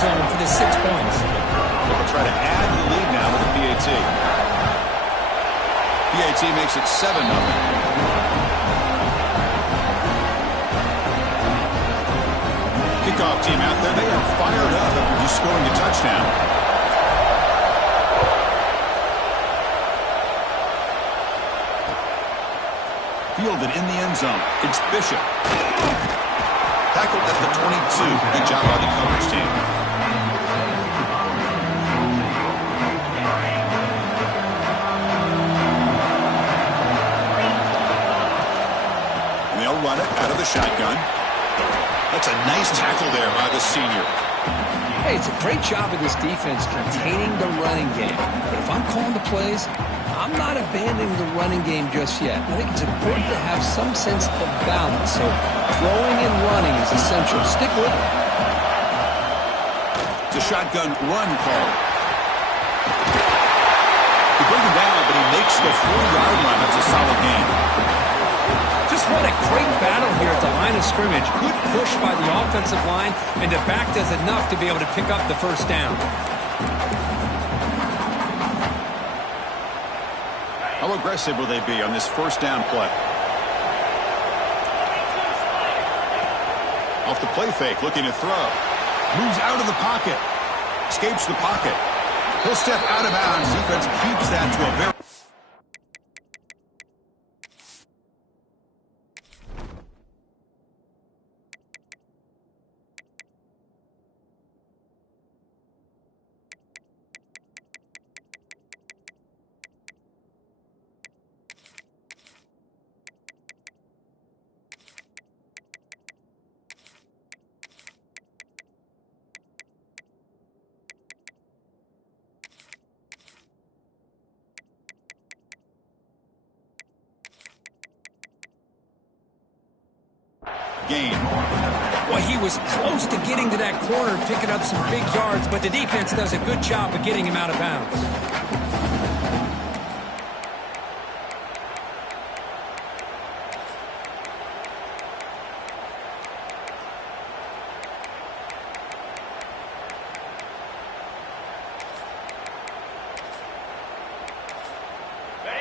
zone for the 6 points. They'll try to add to the lead now with the PAT. PAT makes it 7-0. Kickoff team out there, they are fired up after just scoring a touchdown. Fielded in the end zone. It's Bishop. Tackled at the 22. Good job by the coverage team. And they'll run it out of the shotgun. That's a nice tackle there by the senior. Hey, it's a great job of this defense containing the running game. But if I'm calling the plays, I'm not abandoning the running game just yet. I think it's important to have some sense of balance. So throwing and running is essential. Stick with it. It's a shotgun run call. They bring him down, but he makes the 4-yard line. That's a solid game. Just what a great battle here at the line of scrimmage. Good push by the offensive line, and the back does enough to be able to pick up the first down. How aggressive will they be on this first down play? Off the play fake, looking to throw. Moves out of the pocket. Escapes the pocket. He'll step out of bounds. Defense keeps that to a very... game. Well, he was close to getting to that corner, picking up some big yards, but the defense does a good job of getting him out of bounds.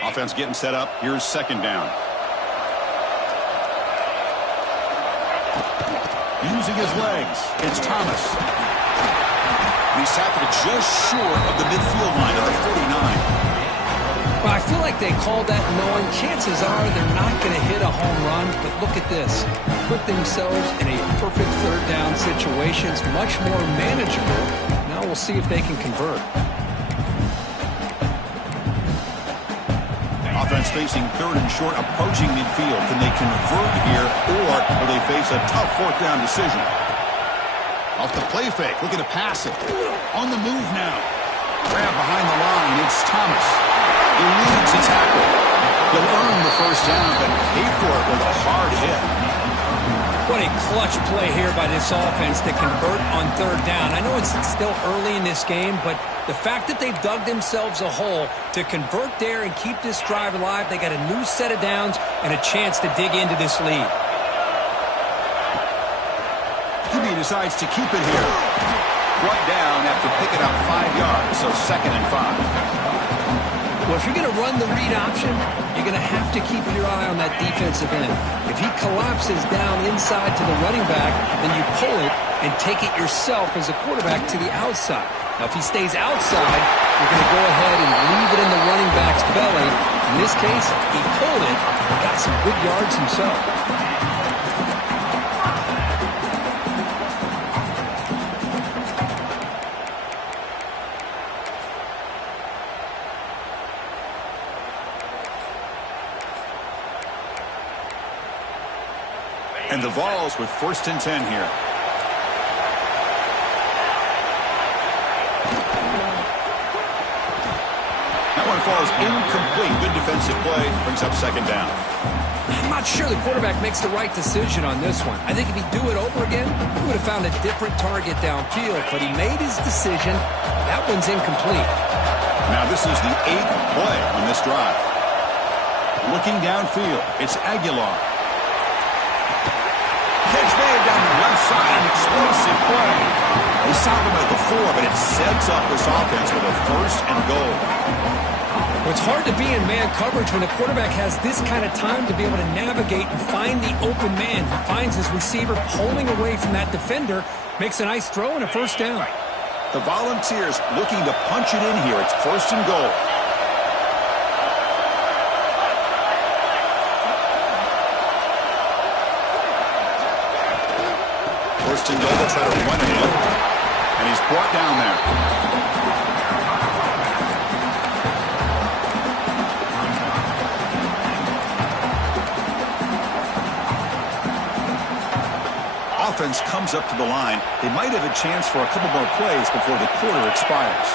Offense getting set up. Here's second down. Using his legs, it's Thomas. He's tackled just short of the midfield line of the 49. Well, I feel like they called that knowing chances are they're not going to hit a home run, but look at this. Put themselves in a perfect third down situation. It's much more manageable. Now we'll see if they can convert. Offense facing third and short, approaching midfield. Can they convert here, or will they face a tough fourth down decision? Off the play fake, looking to pass it. On the move now. Grab behind the line, it's Thomas. He leads the tackle. He'll earn the first down, but pay for it with a hard hit. What a clutch play here by this offense to convert on third down. I know it's still early in this game, but the fact that they've dug themselves a hole to convert there and keep this drive alive, they got a new set of downs and a chance to dig into this lead. Jimmy decides to keep it here. Brought down after picking up 5 yards, so 2nd and 5. Well, if you're going to run the read option, you're going to have to keep your eye on that defensive end. If he collapses down inside to the running back, then you pull it and take it yourself as a quarterback to the outside. Now, if he stays outside, you're going to go ahead and leave it in the running back's belly. In this case, he pulled it and got some good yards himself. And the Vols with 1st and 10 here. That one falls incomplete. Good defensive play. Brings up 2nd down. I'm not sure the quarterback makes the right decision on this one. I think if he'd do it over again, he would have found a different target downfield. But he made his decision. That one's incomplete. Now this is the 8th play on this drive. Looking downfield, it's Aguilar. Catch made down the left side, explosive play. They supplement it before, but it sets up this offense with a first and goal. Well, it's hard to be in man coverage when a quarterback has this kind of time to be able to navigate and find the open man. He finds his receiver pulling away from that defender, makes a nice throw and a first down. The Volunteers looking to punch it in here. It's first and goal. First and goal, they'll try to run it in. And he's brought down there. Offense comes up to the line. They might have a chance for a couple more plays before the quarter expires.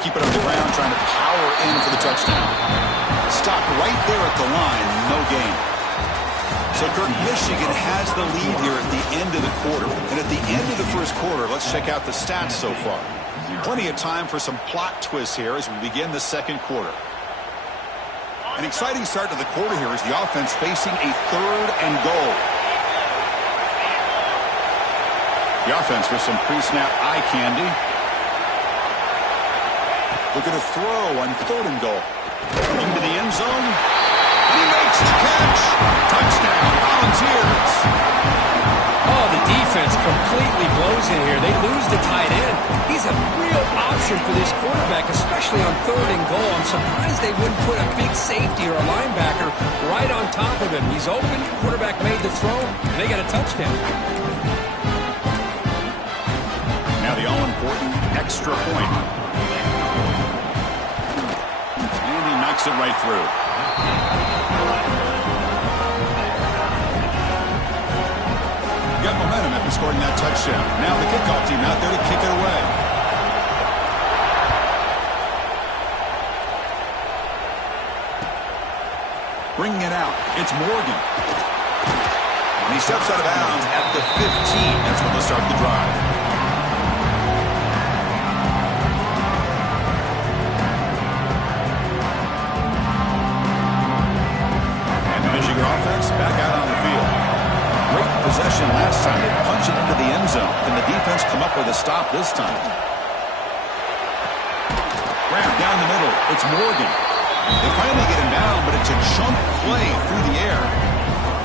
Keep it on the ground, trying to power in for the touchdown. Stopped right there at the line, no gain. So, Kirk, Michigan has the lead here at the end of the quarter. And at the end of the first quarter, let's check out the stats so far. Plenty of time for some plot twists here as we begin the second quarter. An exciting start to the quarter here as the offense facing a third and goal. The offense with some pre-snap eye candy. Looking to throw on third and goal. Into the end zone. And he makes the catch. Touchdown, Volunteers. Oh, the defense completely blows in here. They lose the tight end. He's a real option for this quarterback, especially on third and goal. I'm surprised they wouldn't put a big safety or a linebacker right on top of him. He's open. Quarterback made the throw, and they got a touchdown. Now the all-important extra point. And he knocks it right through. Got momentum after scoring that touchdown. Now the kickoff team out there to kick it away. Bringing it out, it's Morgan. And he steps out of bounds at the 15. That's when they'll start the drive. And the Michigan offense back out on the field. Great possession last time. They punch it into the end zone. Can the defense come up with a stop this time? Grab down the middle. It's Morgan. They finally get him down, but it's a chunk play through the air.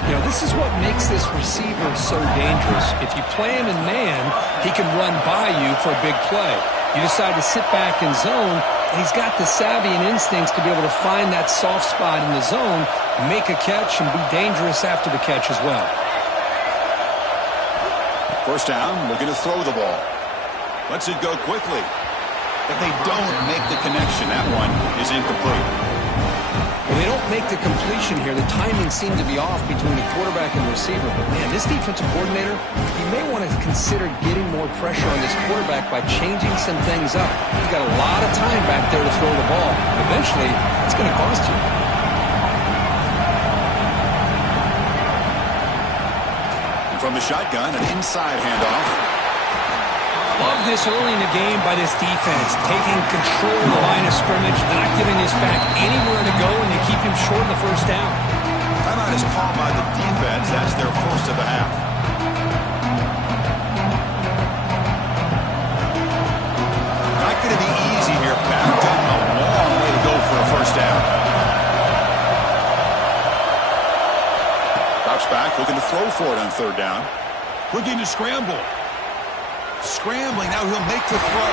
You know, this is what makes this receiver so dangerous. If you play him in man, he can run by you for a big play. You decide to sit back in zone, he's got the savvy and instincts to be able to find that soft spot in the zone, make a catch, and be dangerous after the catch as well. First down, looking to throw the ball. Lets it go quickly. But they don't make the connection. That one is incomplete. Well, they don't make the completion here. The timing seemed to be off between the quarterback and the receiver. But, man, this defensive coordinator, he may want to consider getting more pressure on this quarterback by changing some things up. He's got a lot of time back there to throw the ball. Eventually, it's going to cost you. From the shotgun, an inside handoff. Love this early in the game by this defense, taking control of the line of scrimmage, not giving this back anywhere to go, and they keep him short of the first down. Timeout is called by the defense. That's their first of the half. Not going to be easy here. Backed up a long way to go for a first down. Back, looking to throw for it on third down. Looking to scramble. Scrambling, now he'll make the throw.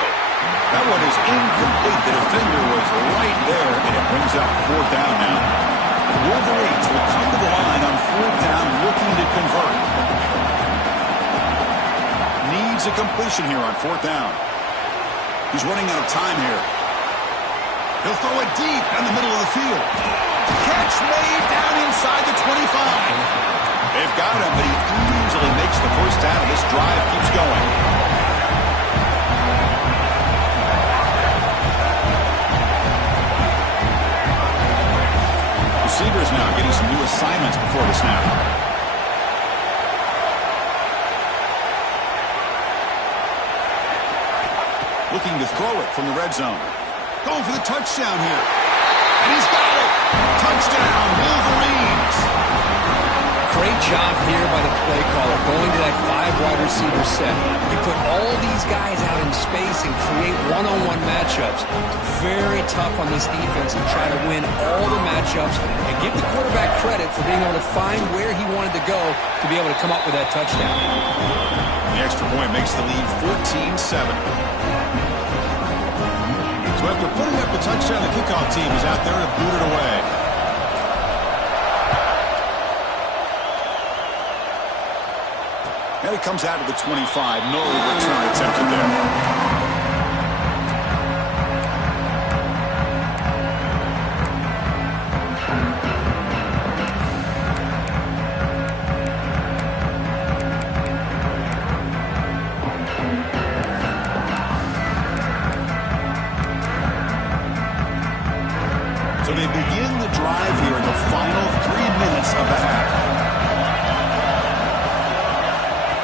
That one is incomplete. The defender was right there, and it brings up fourth down now. The Wolverines will come to the line on fourth down, looking to convert. Needs a completion here on fourth down. He's running out of time here. He'll throw it deep down the middle of the field. Catch made down inside the 25. They've got him, but he easily makes the first down. This drive keeps going. Receivers now getting some new assignments before the snap. Looking to throw it from the red zone. Going for the touchdown here. And he's got it. Touchdown, Wolverines. Great job here by the play caller, going to that 5 wide receiver set. You put all these guys out in space and create one-on-one matchups. Very tough on this defense to try to win all the matchups and give the quarterback credit for being able to find where he wanted to go to be able to come up with that touchdown. The extra point makes the lead 14-7. So after putting up the touchdown, the kickoff team is out there to boot it away. And it comes out to the 25. No return attempted there. So they begin the drive here in the final 3 minutes of the half.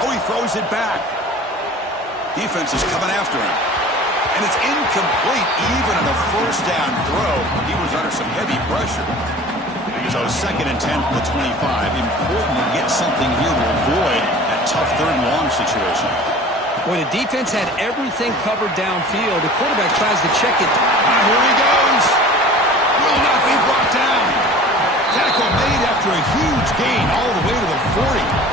Oh, he throws it back. Defense is coming after him. And it's incomplete even on a first down throw. He was under some heavy pressure. So 2nd and 10 from the 25. Important to get something here to avoid that tough 3rd and long situation. When the defense had everything covered downfield, the quarterback tries to check it. Here he goes. Will not be brought down. Tackle made after a huge gain all the way to the 40.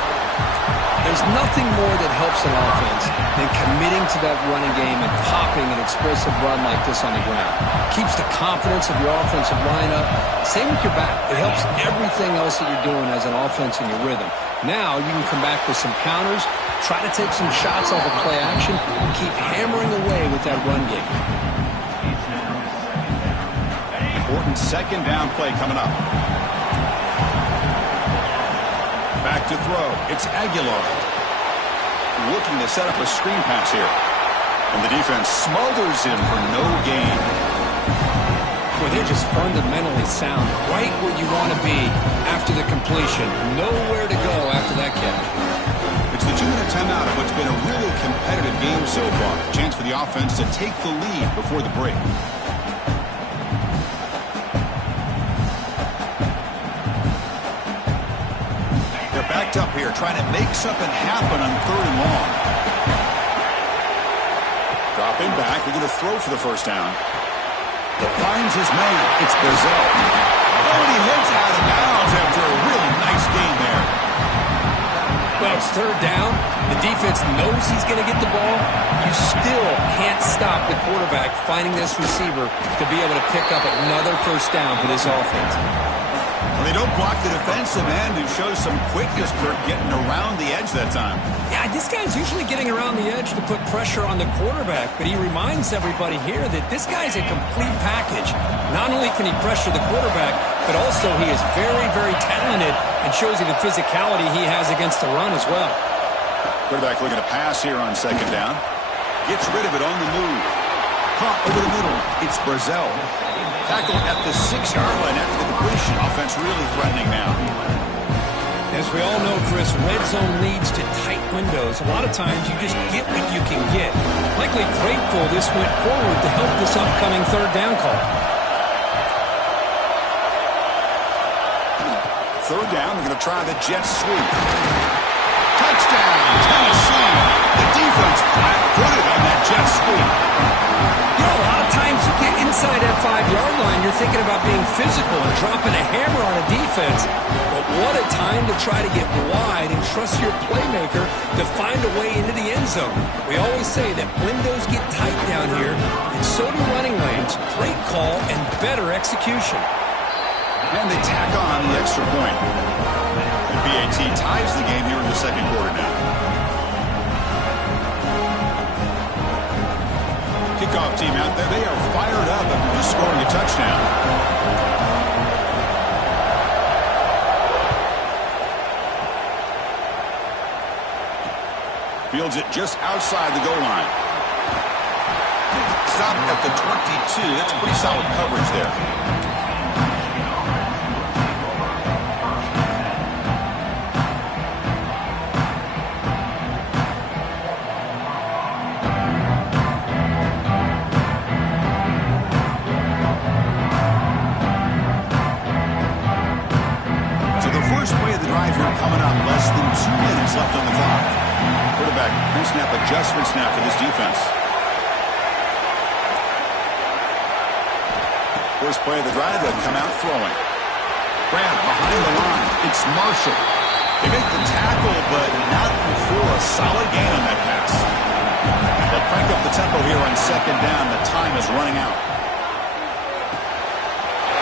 There's nothing more that helps an offense than committing to that running game and popping an explosive run like this on the ground. Keeps the confidence of your offensive lineup. Same with your back. It helps everything else that you're doing as an offense in your rhythm. Now you can come back with some counters, try to take some shots off of play action, and keep hammering away with that run game. Important 2nd down play coming up. Back to throw. It's Aguilar. Looking to set up a screen pass here. And the defense smothers him for no gain. Well, they're just fundamentally sound. Right where you want to be after the completion. Nowhere to go after that catch. It's the 2-minute timeout of what's been a really competitive game so far. Chance for the offense to take the lead before the break. Backed up here, trying to make something happen on 3rd and long. Dropping back, they're going to throw for the first down. Finds his man. It's Brazil. Oh, and he heads out of bounds after a really nice gain there. Well, it's 3rd down. The defense knows he's going to get the ball. You still can't stop the quarterback finding this receiver to be able to pick up another first down for this offense. Well, they don't block the defensive end, who shows some quickness for getting around the edge that time. Yeah, this guy's usually getting around the edge to put pressure on the quarterback, but he reminds everybody here that this guy's a complete package. Not only can he pressure the quarterback, but also he is very, very talented and shows you the physicality he has against the run as well. Quarterback looking to pass here on 2nd down. Gets rid of it on the move. Caught over the middle. It's Brazil. Tackled at the 6-yard line after the completion. Offense really threatening now. As we all know, Chris, red zone leads to tight windows. A lot of times you just get what you can get. Likely grateful this went forward to help this upcoming 3rd down call. 3rd down, they're going to try the jet sweep. Touchdown, Tennessee. The defense flat-footed on that jet sweep. You know, a lot of times you get inside that 5-yard line, you're thinking about being physical and dropping a hammer on a defense. But what a time to try to get wide and trust your playmaker to find a way into the end zone. We always say that windows get tight down here, and so do running lanes. Great call and better execution. And they tack on the extra point. The BAT ties the game here in the 2nd quarter now. Kickoff team out there, they are fired up after just scoring a touchdown. Fields it just outside the goal line. Stopped at the 22. That's pretty solid coverage there. Coming pre-snap adjustments now for this defense. First play of the drive, they'll come out throwing. Grab behind the line. It's Marshall. They make the tackle, but not before a solid gain on that pass. They'll crank up the tempo here on second down. The time is running out.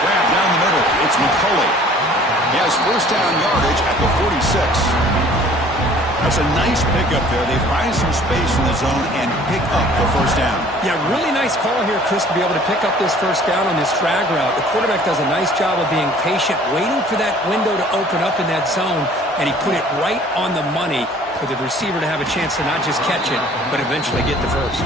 Grab down the middle. It's McCulley. He has first down yardage at the 46. That's a nice pickup there. They find some space in the zone and pick up the first down. Yeah, really nice call here, Chris, to be able to pick up this first down on this drag route. The quarterback does a nice job of being patient, waiting for that window to open up in that zone, and he put it right on the money for the receiver to have a chance to not just catch it, but eventually get the first.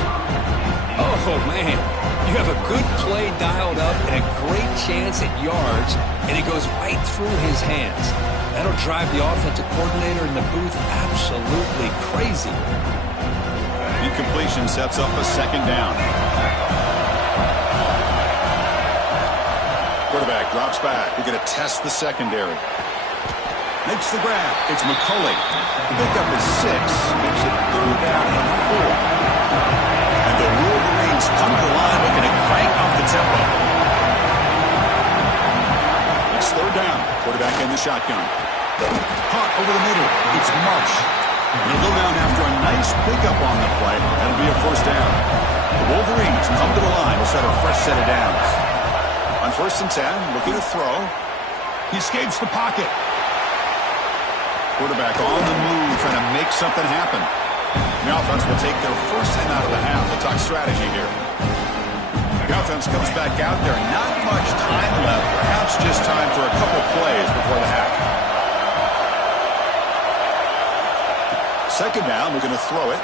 Oh, man. You have a good play dialed up and a great chance at yards, and it goes right through his hands. That'll drive the offensive coordinator in the booth absolutely crazy. Incompletion sets up a second down. Quarterback drops back. We're going to test the secondary. Makes the grab. It's McCulley. The pickup is 6. Makes it third down and 4. And the Wolverines come to the line looking to crank up the tempo. It's third down. Quarterback in the shotgun. Caught over the middle. It's Marsh. He'll go down after a nice pickup on the play. That'll be a first down. The Wolverines come to the line. We'll set a fresh set of downs. On first and 10, looking to throw. He escapes the pocket. Quarterback on the move, trying to make something happen. The offense will take their first time out of the half. We'll talk strategy here. The offense comes back out there. Not much time left. Perhaps just time for a couple plays before the half. Second down, we're going to throw it.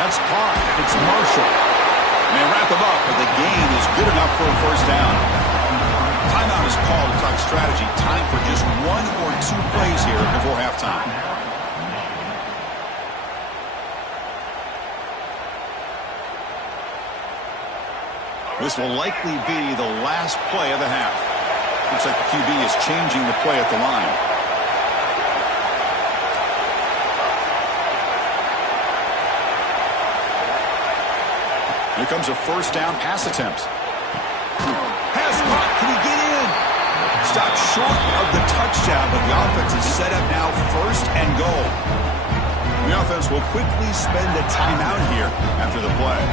That's caught. It's Marshall. And they wrap him up, but the gain is good enough for a first down. Timeout is called to talk strategy. Time for just 1 or 2 plays here before halftime. This will likely be the last play of the half. Looks like the QB is changing the play at the line. Here comes a first down pass attempt. Pass caught. Can he get in? Stopped short of the touchdown, but the offense is set up now first and goal. The offense will quickly spend a timeout here after the play.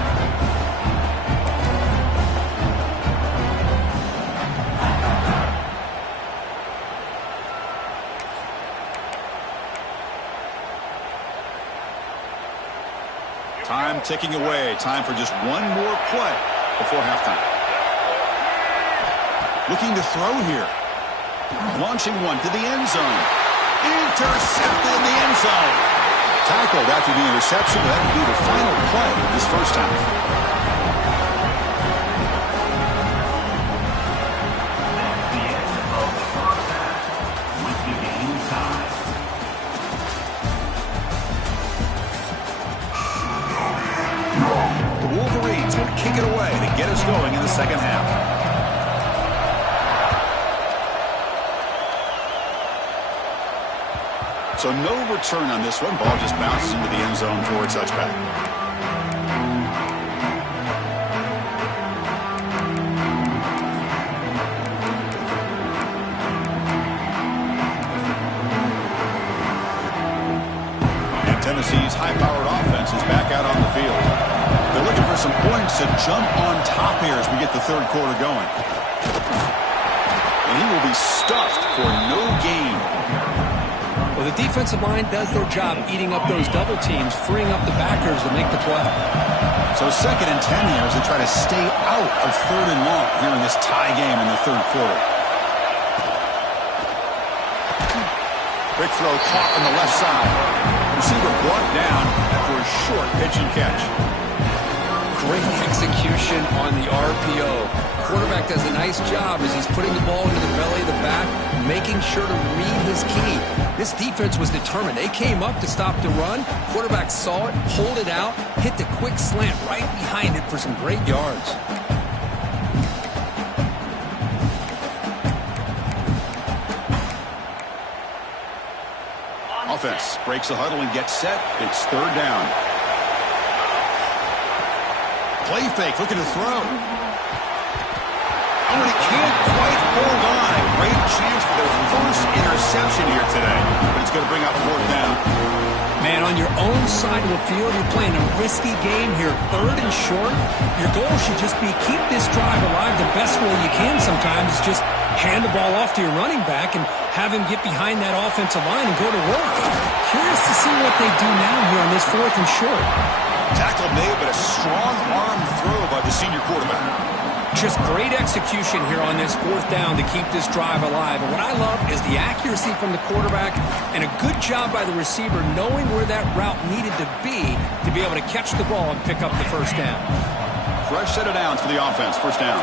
Time ticking away. Time for just 1 more play before halftime. Looking to throw here. Launching one to the end zone. Intercepted in the end zone. Tackled after the interception. That will be the final play of this first half. Wolverines will kick it away to get us going in the second half. So no return on this one. Ball just bounces into the end zone for a touchback. And Tennessee's high-powered offense is back out on the field. They're looking for some points to jump on top here as we get the third quarter going. And he will be stuffed for no gain. Well, the defensive line does their job eating up those double teams, freeing up the backers to make the play. So second and 10 here as they try to stay out of third and long here in this tie game in the third quarter. Quick throw caught on the left side. Receiver brought down after a short pitch and catch. Great execution on the RPO. Quarterback does a nice job as he's putting the ball into the belly of the back, making sure to read his key. This defense was determined. They came up to stop the run. Quarterback saw it, pulled it out, hit the quick slant right behind it for some great yards. offense breaks the huddle and gets set. It's third down. Play fake, looking to throw. Oh, and he can't quite hold on. A great chance for their first interception here today. But it's going to bring up fourth down. Man, on your own side of the field, you're playing a risky game here. Third and short. Your goal should just be keep this drive alive the best way you can sometimes. Just hand the ball off to your running back and have him get behind that offensive line and go to work. Curious to see what they do now here on this fourth and short. Tackle made, but a strong arm throw by the senior quarterback. Just great execution here on this fourth down to keep this drive alive. And what I love is the accuracy from the quarterback and a good job by the receiver knowing where that route needed to be able to catch the ball and pick up the first down. Fresh set of downs for the offense. First down.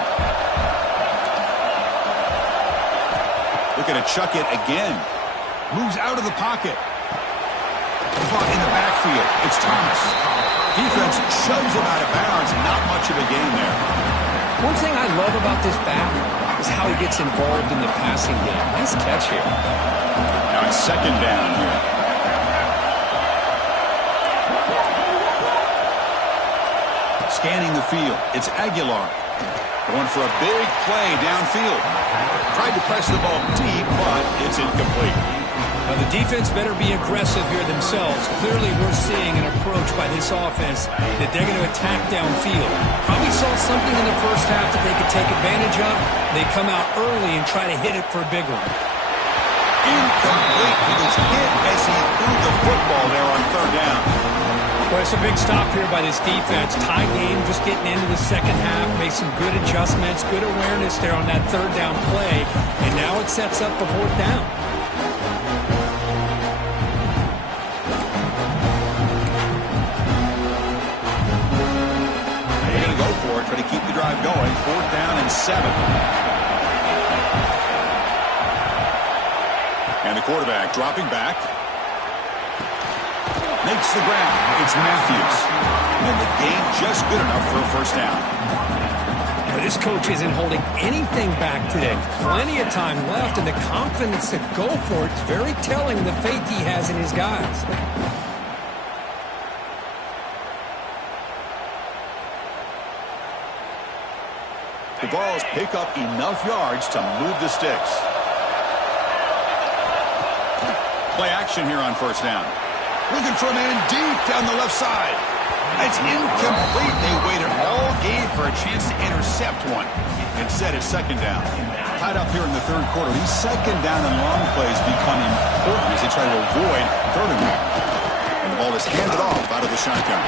Looking to chuck it again. Moves out of the pocket. Caught in the backfield. It's Thomas. Defense shoves him out of bounds. Not much of a gain there. One thing I love about this back is how he gets involved in the passing game. Nice catch here. Now it's second down here. Scanning the field. It's Aguilar. Going for a big play downfield. Tried to press the ball deep, but it's incomplete. Now the defense better be aggressive here themselves. Clearly we're seeing an approach by this offense that they're going to attack downfield. Probably saw something in the first half that they could take advantage of. They come out early and try to hit it for a big one. Incomplete. He was hit as he threw the football there on third down. Well, it's a big stop here by this defense. Tie game, just getting into the second half. Made some good adjustments, good awareness there on that third down play. And now it sets up the fourth down. Try to keep the drive going. Fourth down and 7. And the quarterback dropping back. Makes the grab. It's Matthews. And the gain just good enough for a first down. Now, this coach isn't holding anything back today. Plenty of time left, and the confidence to go for it is very telling the faith he has in his guys. The balls pick up enough yards to move the sticks. Play action here on first down. Looking for a man deep down the left side. It's incomplete. They waited all game for a chance to intercept one. Instead, it's second down. Tied up here in the third quarter. These second down and long plays become important as they try to avoid third and long. And the ball is handed off out of the shotgun.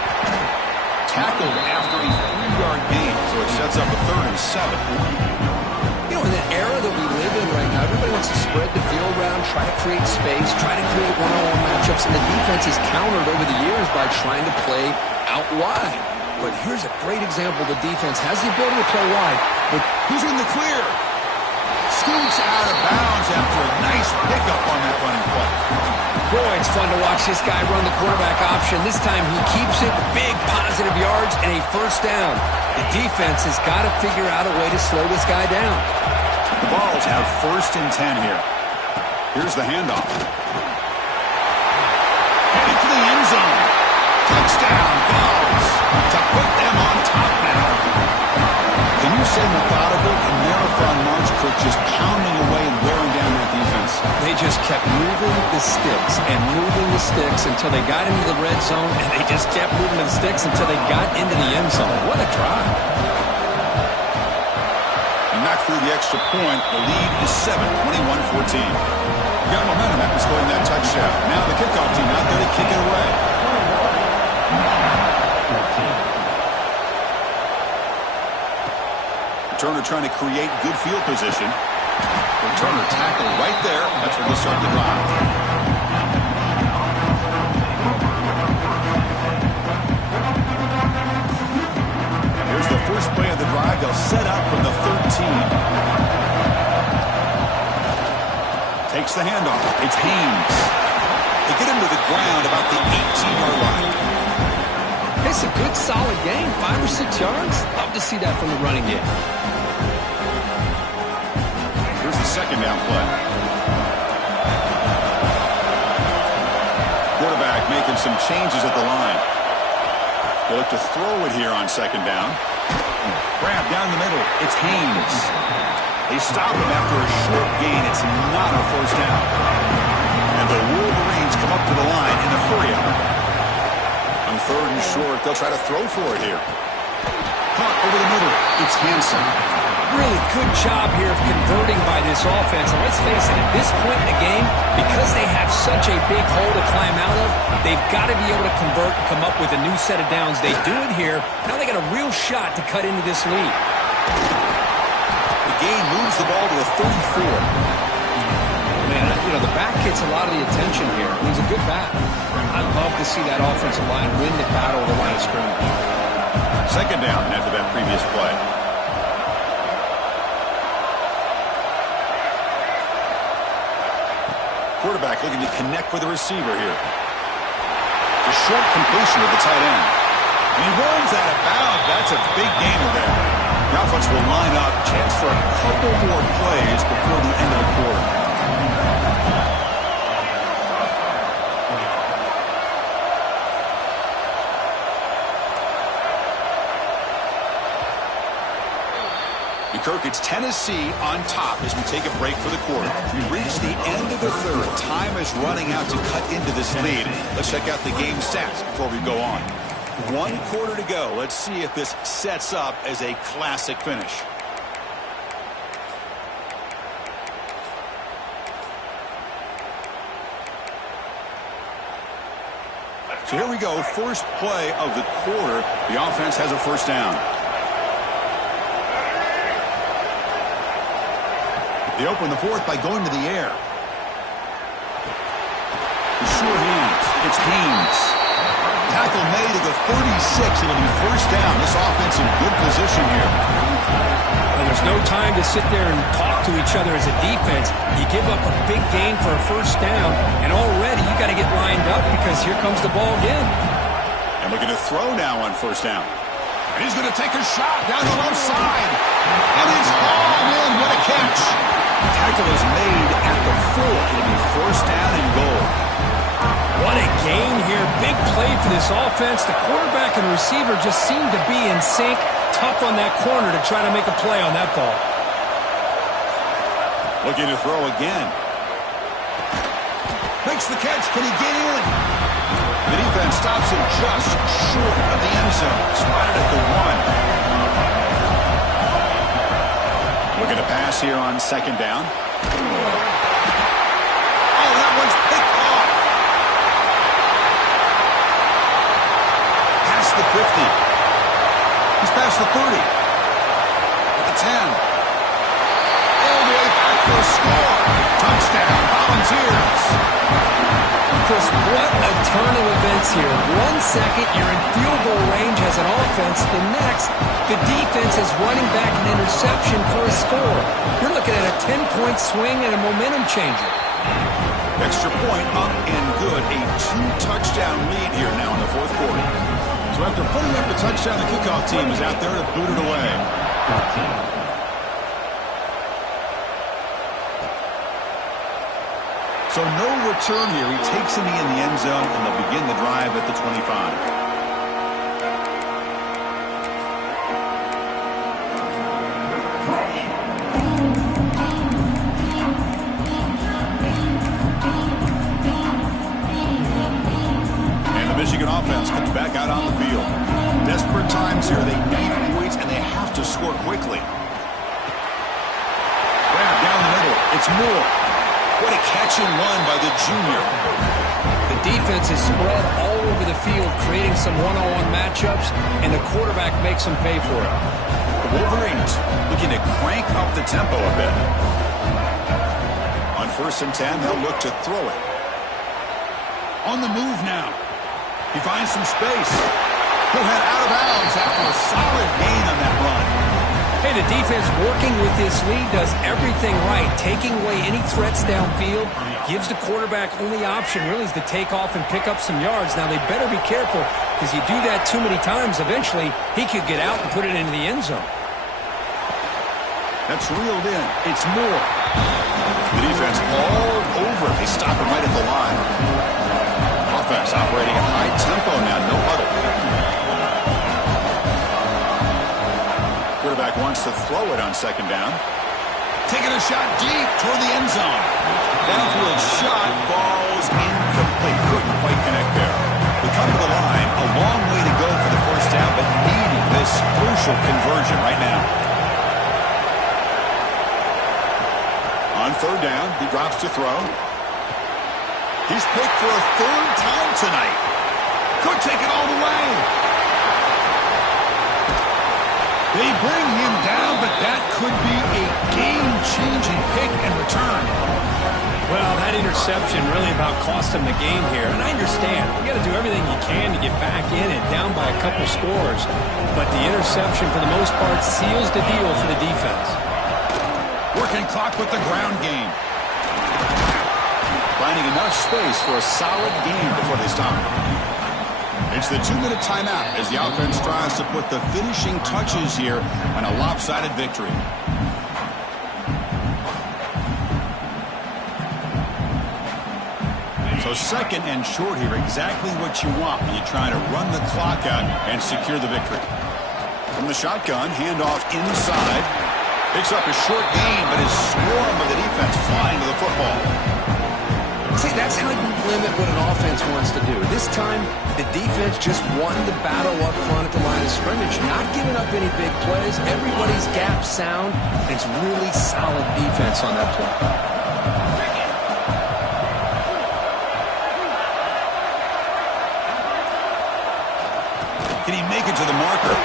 Tackled after a 3-yard gain, so it sets up a third and 7. You know, in the era that we live in right now, everybody wants to spread the field around, try to create space, try to create one-on-one matchups, and the defense is countered over the years by trying to play out wide. But here's a great example. The defense has the ability to play wide, but who's in the clear? Scoots out of bounds after a nice pickup on that running play. boy, it's fun to watch this guy run the quarterback option. This time he keeps it, big positive yards, and a first down. The defense has got to figure out a way to slow this guy down. The Balls have first and 10 here. Here's the handoff. Headed to the end zone. Touchdown, Balls, to put them on top now. Can you say methodical? A marathon march, Kirk, just pounding away and wearing down that defense. They just kept moving the sticks and moving the sticks until they got into the red zone, and they just kept moving the sticks until they got into the end zone. What a drive. And knocked through the extra point. The lead is 7, 21-14. Got momentum after scoring that touchdown. Now the kickoff team out there to kick it away. Turner trying to create good field position. Turner tackle right there. That's where they'll start the drive. Here's the first play of the drive. They'll set up from the 13. Takes the handoff. It's Haynes. They get him to the ground about the 18-yard line. It's a good, solid game. 5 or 6 yards. Love to see that from the running game. Here's the second down play. making some changes at the line. They look to throw it here on second down. Grab down the middle. It's Haynes. They stop him after a short gain. It's not a first down. And the Wolverines come up to the line in a hurry-up. On third and short, they'll try to throw for it here. Caught over the middle. It's Hansen. Really good job here of converting by this offense. And let's face it, at this point in the game, because they have such a big hole to climb out of, they've got to be able to convert and come up with a new set of downs. They do it here. Now they got a real shot to cut into this lead. The gain moves the ball to the 34. Man, you know, the back gets a lot of the attention here. He's a good back. I'd love to see that offensive line win the battle of the line of scrimmage. Second down after that previous play. Quarterback looking to connect with the receiver here. The short completion of the tight end. And he runs out of bounds. That's a big gainer there. The offense will line up. Chance for a couple more plays before the end of the quarter. Kirk, it's Tennessee on top as we take a break for the quarter. We reach the end of the third. Time is running out to cut into this lead. Let's check out the game stats before we go on. 1 quarter to go. Let's see if this sets up as a classic finish. So here we go. First play of the quarter. The offense has a first down. They open the fourth by going to the air. The sure hands. It's Haynes. Tackle made at the 36. It'll be first down. This offense in good position here. Well, there's no time to sit there and talk to each other as a defense. You give up a big gain for a first down, and already you got to get lined up because here comes the ball again. And looking to throw now on first down. And he's going to take a shot down the left side. And it's hauled in. What a catch. Tackle is made at the 4. It'll be first down and goal. What a gain here. Big play for this offense. The quarterback and receiver just seem to be in sync. Tough on that corner to try to make a play on that ball. Looking to throw again. Makes the catch. Can he get in? The defense stops him just short of the end zone. Spotted at the 1. Looking to pass here on second down. Oh, that one's picked off. Past the 50. He's past the 30. At the 10. All the way back for a score. Touchdown, Volunteers. Chris, what a turn of events here. 1 second, you're in field goal range as an offense. The next, the defense is running back an interception for a score. You're looking at a 10-point swing and a momentum changer. Extra point up and good. A 2-touchdown lead here now in the fourth quarter. So after putting up the touchdown, the kickoff team is out there to boot it away. So no return here. He takes it in the end zone, and they'll begin the drive at the 25. And the Michigan offense comes back out on the field. Desperate times here. They need points, and they have to score quickly. Grab down the middle. It's Moore. What a catch and run by the junior. The defense is spread all over the field, creating some one-on-one matchups, and the quarterback makes them pay for it. The Wolverines looking to crank up the tempo a bit. On 1st and 10, they'll look to throw it. On the move now. He finds some space. He'll head out of bounds after a solid gain on that run. Hey, the defense working with this lead does everything right. Taking away any threats downfield gives the quarterback only option really is to take off and pick up some yards. Now, they better be careful because you do that too many times, eventually he could get out and put it into the end zone. That's reeled in. It's Moore. The defense all over. They stop him right at the line. offense operating at high tempo now, no huddle. Quarterback wants to throw it on second down. Taking a shot deep toward the end zone. Downfield shot falls incomplete. Couldn't quite connect there. We come to the line, a long way to go for the first down, but needing this crucial conversion right now. On third down, he drops to throw. He's picked for a third time tonight. Could take it all the way. They bring him down, but that could be a game-changing pick and return. Well, that interception really about cost him the game here. And I understand. You got to do everything you can to get back in and down by a couple scores. But the interception, for the most part, seals the deal for the defense. Working clock with the ground game. Finding enough space for a solid game before they stop. It's the 2-minute timeout as the offense tries to put the finishing touches here on a lopsided victory. So second and short here, exactly what you want when you try to run the clock out and secure the victory. From the shotgun, handoff inside. Picks up a short gain, but is swarmed by the defense flying to the football. See, that's how you limit what an offense wants to do. This time, the defense just won the battle up front at the line of scrimmage, not giving up any big plays. Everybody's gap sound. It's really solid defense on that play. Can he make it to the marker?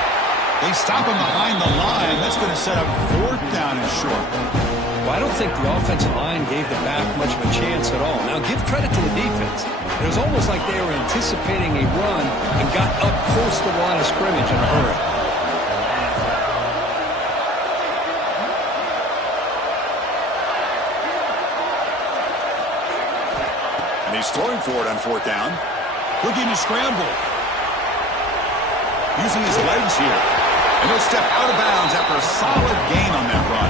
They stop him behind the line. That's going to set up fourth down and short. Well, I don't think the offensive line gave the back much of a chance at all. Now, give credit to the defense. It was almost like they were anticipating a run and got up close to the line of scrimmage in a hurry. And he's throwing for it on fourth down. Looking to scramble. Using his legs here. And he'll step out of bounds after a solid gain on that run.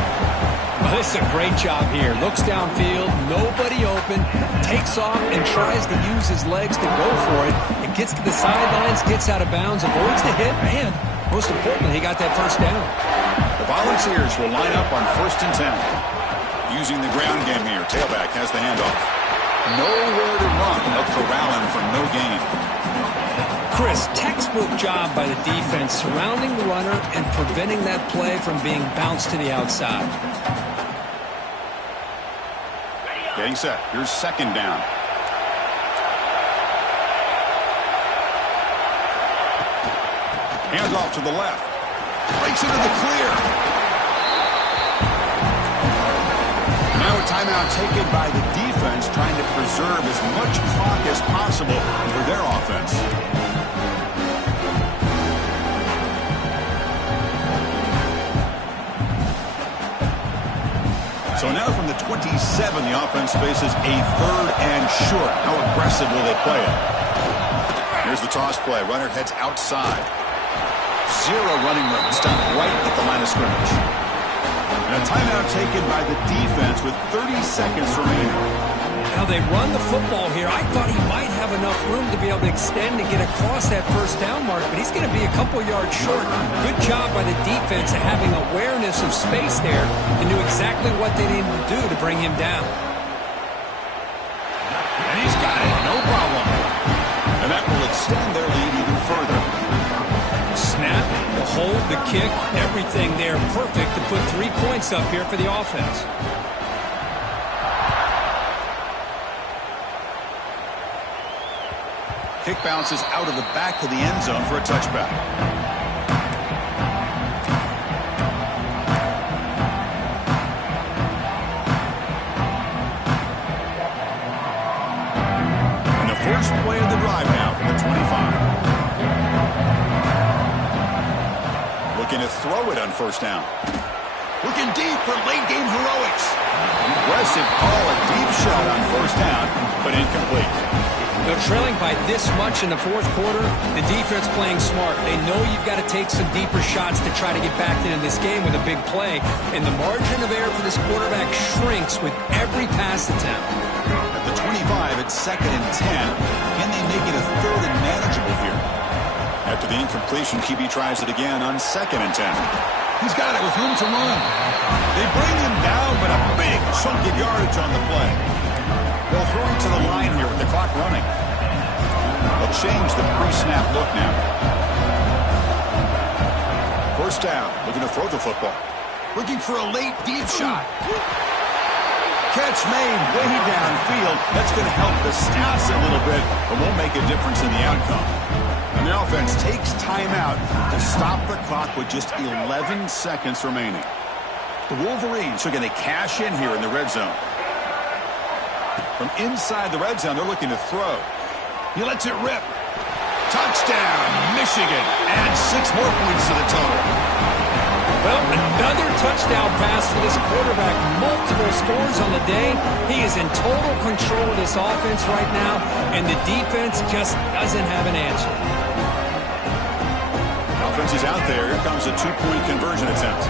Well, this is a great job here. Looks downfield, nobody open, takes off and tries to use his legs to go for it. It gets to the sidelines, gets out of bounds, avoids the hit, and most importantly, he got that first down. The Volunteers will line up on 1st and 10. Using the ground game here, tailback has the handoff. Nowhere to run. They'll corral him for no gain. Chris, textbook job by the defense surrounding the runner and preventing that play from being bounced to the outside. Getting set. Here's second down. Hands off to the left. Breaks into the clear. Now a timeout taken by the defense, trying to preserve as much clock as possible for their offense. So now from the 27, the offense faces a third and short. How aggressive will they play it? Here's the toss play. Runner heads outside. Zero running room. Stopped right at the line of scrimmage. And a timeout taken by the defense with 30 seconds remaining. Now they run the football here. I thought he might have enough room to be able to extend and get across that first down mark, but he's going to be a couple yards short. Good job by the defense of having awareness of space there and knew exactly what they needed to do to bring him down. And he's got it, no problem. And that will extend their lead even further. Snap, the hold, the kick, everything there perfect to put 3 points up here for the offense. Kick bounces out of the back of the end zone for a touchback. And the first play of the drive now for the 25. Looking to throw it on first down. Looking deep for late game heroics. Impressive call, a deep shot on first down, but incomplete. They're trailing by this much in the fourth quarter. The defense playing smart. They know you've got to take some deeper shots to try to get back into this game with a big play. And the margin of error for this quarterback shrinks with every pass attempt. At the the 25 at 2nd and 10. Can they make it a 3rd and manageable here? After the incompletion, QB tries it again on 2nd and 10. He's got it with room to run. They bring him down, but a big chunk of yardage on the play. They'll throw him to the line here with the clock running. They'll change the pre-snap look now. First down, looking to throw the football. Looking for a late deep shot. Catch made way downfield. That's going to help the stats a little bit, but won't make a difference in the outcome. And the offense takes timeout to stop the clock with just 11 seconds remaining. The Wolverines are going to cash in here in the red zone. From inside the red zone, they're looking to throw. He lets it rip. Touchdown, Michigan. Add 6 more points to the total. Well, another touchdown pass for this quarterback. Multiple scores on the day. He is in total control of this offense right now, and the defense just doesn't have an answer. Offense is out there. Here comes a 2-point conversion attempt.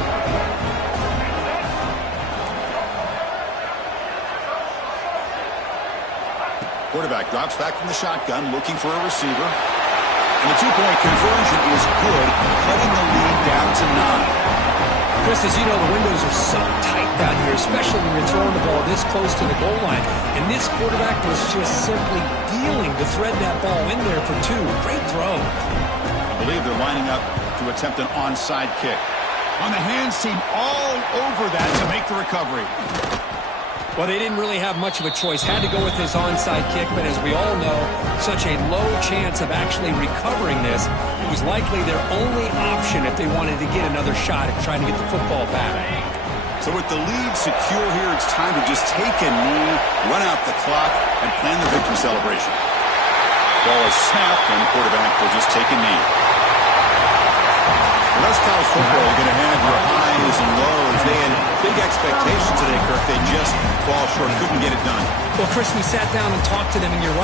Quarterback drops back from the shotgun, looking for a receiver. And the 2-point conversion is good, cutting the lead down to 9. Chris, as you know, the windows are so tight down here, especially when you're throwing the ball this close to the goal line. And this quarterback was just simply dealing to thread that ball in there for 2. Great throw. I believe they're lining up to attempt an onside kick. On the hands team all over that to make the recovery. Well, they didn't really have much of a choice. Had to go with this onside kick, but as we all know, such a low chance of actually recovering this. It was likely their only option if they wanted to get another shot at trying to get the football back. So with the lead secure here, it's time to just take a knee, run out the clock, and plan the victory celebration. Ball is snapped, and the quarterback will just take a knee. The rest of college football, you're going to have your highs and lows. They had big expectations today, Kirk. They just fall short, couldn't get it done. Well, Chris, we sat down and talked to them, and you're right.